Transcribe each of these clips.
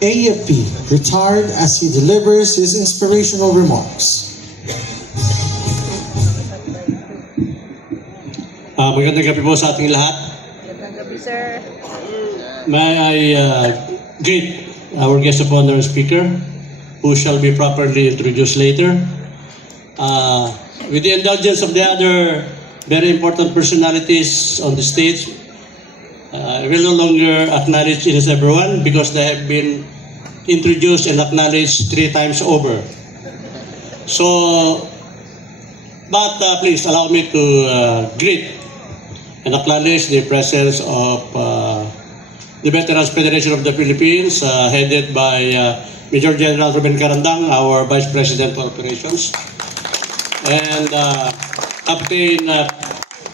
AFP, retired as he delivers his inspirational remarks. Magandang gabi po sa ating lahat. Magandang gabi, sir. May I greet our guest of honor speaker, who shall be properly introduced later. With the indulgence of the other very important personalities on the stage, I will no longer acknowledge each and everyone because they have been introduced and acknowledged 3 times over. So, but please allow me to greet and acknowledge the presence of the Veterans Federation of the Philippines, headed by Major General Ruben Carandang, our Vice President for Operations, and Captain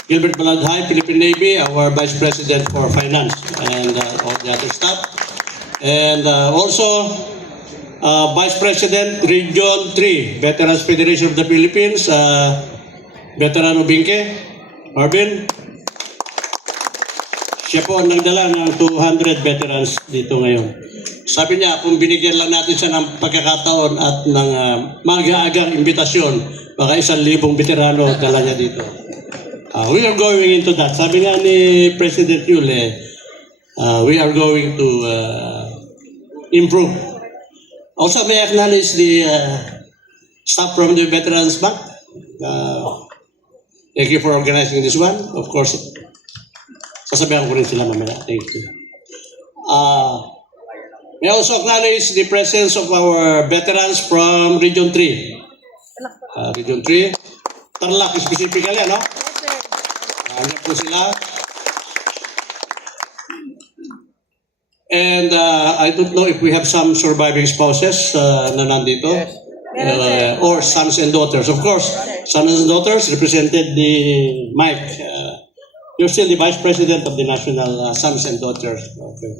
Gilbert Baladhay, Philippine Navy, our Vice President for Finance, and all the other staff. And also, Vice President, Region 3, Veterans Federation of the Philippines, Veteran Ubinke, Marvin. Siya po ang nagdala ng 200 veterans dito ngayon. Sabi niya, kung binigyan lang natin siya ng pagkakataon at ng mag-aagang imbitasyon, baka 1,000 veterano dala niya dito. We are going into that. Sabi nga ni President Yule, we are going to improve. Also, may I acknowledge the staff from the Veterans Bank. Thank you for organizing this one. Of course, sasabihan ko rin sila mamaya. Thank you. May I also acknowledge the presence of our veterans from Region 3. Region 3. Tarlac specifically, ano? Yes, sir. Ano po sila? And I don't know if we have some surviving spouses na nandito. Yes. Or sons and daughters. Of course, sons and daughters represented the Mike. You're still the Vice President of the National Sons and Daughters. Okay.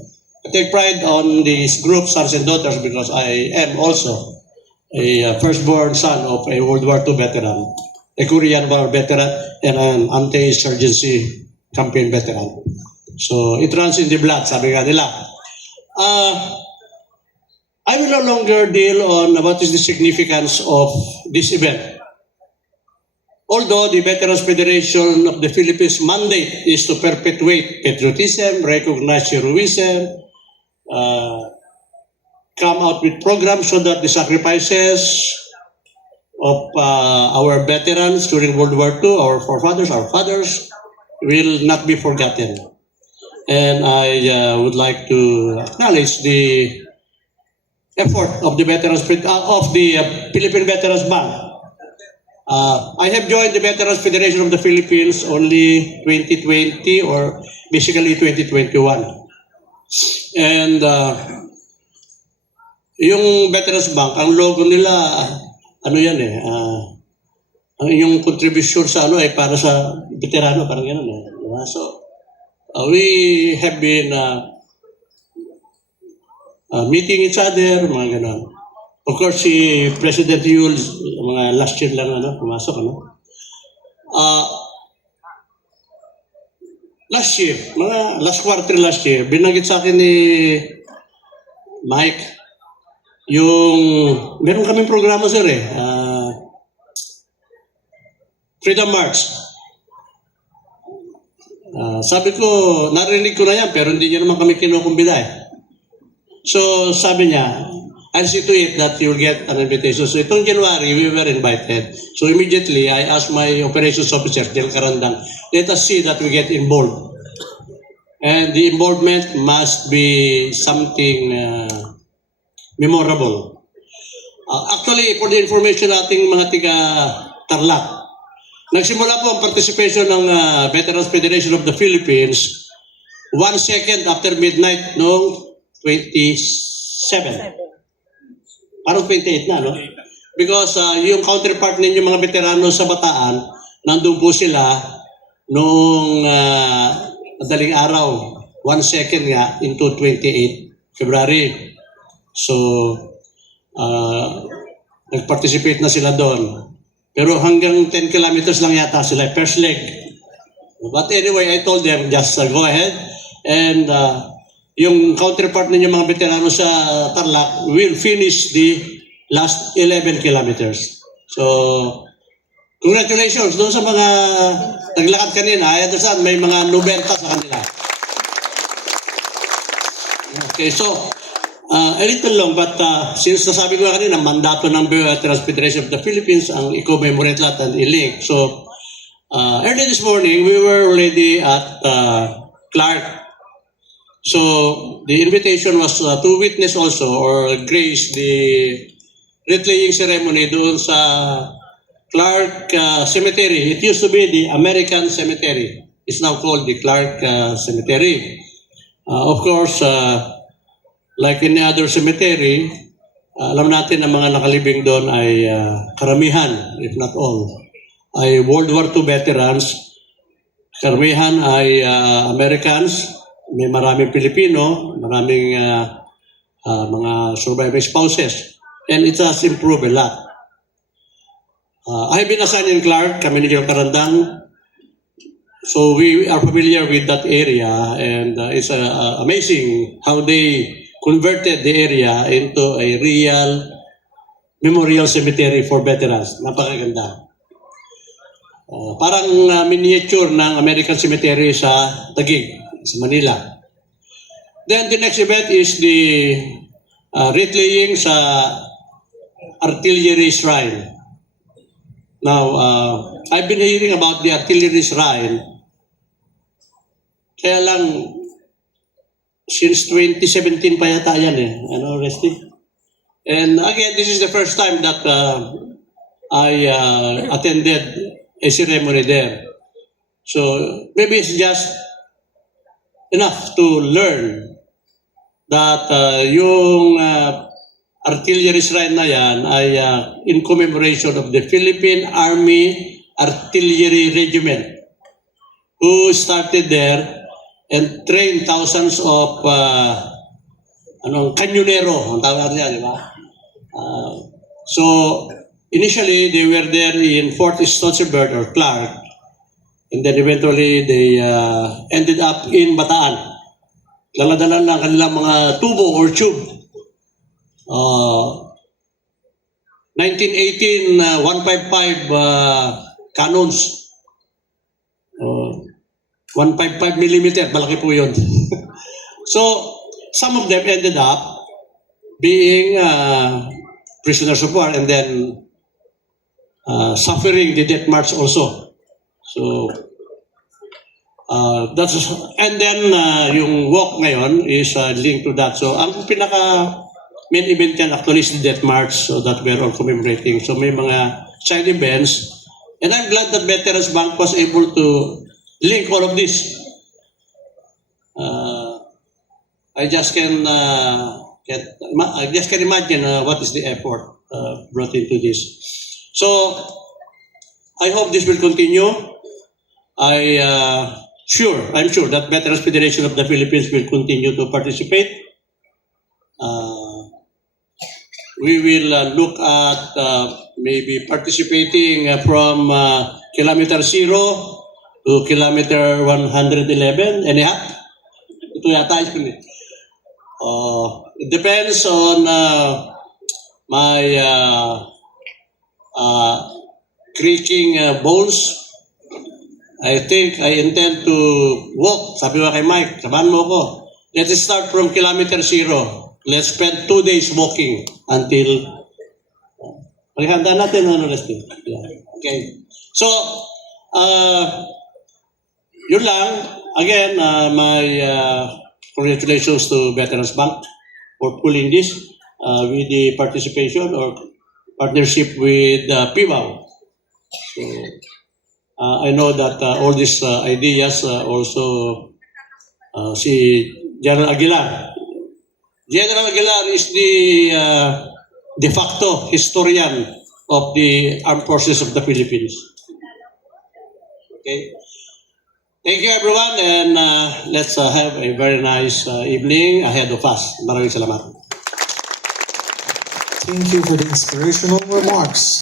I take pride on this group, Sons and Daughters, because I am also a firstborn son of a World War II veteran, a Korean War veteran, and an anti-insurgency campaign veteran. So it runs in the blood, sabi nga nila. I will no longer deal on what is the significance of this event. Although the Veterans Federation of the Philippines mandate is to perpetuate patriotism, recognize heroism, come out with programs so that the sacrifices of our veterans during World War II, our forefathers, our fathers, will not be forgotten. And I would like to acknowledge the effort of the Veterans of the Philippine Veterans Bank. I have joined the Veterans Federation of the Philippines only 2020 or basically 2021. And yung Veterans Bank, ang logo nila, ano yan ang yung contribution sa ano ay para sa veterano, parang gano'n eh. So, we have been meeting each other, mga gano'n. Of course, si President Yul, mga last year lang pumasok, last year, mga last quarter last year, binanggit sa akin ni Mike, meron kaming programa, sir, Freedom March. Sabi ko, narinig ko na yan, pero hindi niya naman kami kinukumbida So, sabi niya, I'll see to it that you'll get an invitation. So itong January, we were invited. So immediately, I asked my operations officer, Del Carandang, let us see that we get involved. And the involvement must be something memorable. Actually, for the information nating mga tiga Tarlac, nagsimula po ang participation ng Veterans Federation of the Philippines 1 second after midnight noong 27. Parang 28 na, no? Because yung counterpart ninyo mga veterano sa Bataan, nandun po sila noong madaling araw, 1 second nga, into 28 February. So, nag-participate na sila doon. Pero hanggang 10 kilometers lang yata sila, first leg. But anyway, I told them, just go ahead and yung counterpart ninyo mga veterano sa Tarlac will finish the last 11 kilometers. So, congratulations doon sa mga naglakad kanina. I understand may mga 90 sa kanila. Okay, so, a little long, but since nasabi ko kanina, mandato ng Veterans Federation of the Philippines ang i-commemorate lahat and i-link. So, early this morning, we were already at Clark. So, the invitation was to witness also or grace the wreath-laying ceremony doon sa Clark Cemetery. It used to be the American Cemetery. It's now called the Clark Cemetery. Of course, like any other cemetery, alam natin na mga nakalibing doon ay karamihan, if not all, ay World War II veterans. Karamihan ay Americans. May maraming Pilipino, maraming mga surviving spouses. And it has improved a lot. I've been assigned in Clark, kami ni General Karandang. So we are familiar with that area, and it's amazing how they converted the area into a real memorial cemetery for veterans. Napakaganda. Parang miniature ng American Cemetery sa Taguig, sa Manila. Then the next event is the wreath-laying sa Artillery Shrine. Now, I've been hearing about the Artillery Shrine. Kaya lang, since 2017 pa yata yan eh. Ano, Resty? And again, this is the first time that I attended a ceremony there. So, maybe it's just enough to learn that yung artillery shrine na yan ay in commemoration of the Philippine Army Artillery Regiment who started there and trained thousands of kanyonero, ang tawag niya, di ba? So, initially, they were there in Fort Stotzenberg or Clark, and then eventually they ended up in Bataan. Laladalan lang kanilang mga tubo or tube. 1918 155 cannons. 155 millimeter, malaki po yun. So, some of them ended up being prisoners of war and then suffering the death march also. So, that's, and then yung walk ngayon is linked to that. So, ang pinaka main event yan actually is the death march, so that we're all commemorating. So, may mga side events. And I'm glad that Veterans Bank was able to link all of this. I just can imagine what is the effort brought into this. So I hope this will continue. I'm sure that Veterans Federation of the Philippines will continue to participate. We will look at maybe participating from kilometer 0 to kilometer 111 and a half. Ito yata yun eh. It depends on my creaking bones. I think I intend to walk. Sabi ko kay Mike, sabahan mo ko. Let's start from kilometer 0. Let's spend 2 days walking until paghanda natin ano Leslie. Yeah. Okay. So, yun lang. Again, my congratulations to Veterans Bank for pulling this with the participation or partnership with PIBAW. So, I know that all these ideas also si General Aguilar. General Aguilar is the de facto historian of the Armed Forces of the Philippines. Okay. Thank you everyone and let's have a very nice evening ahead of us. Maraming salamat. Thank you for the inspirational remarks.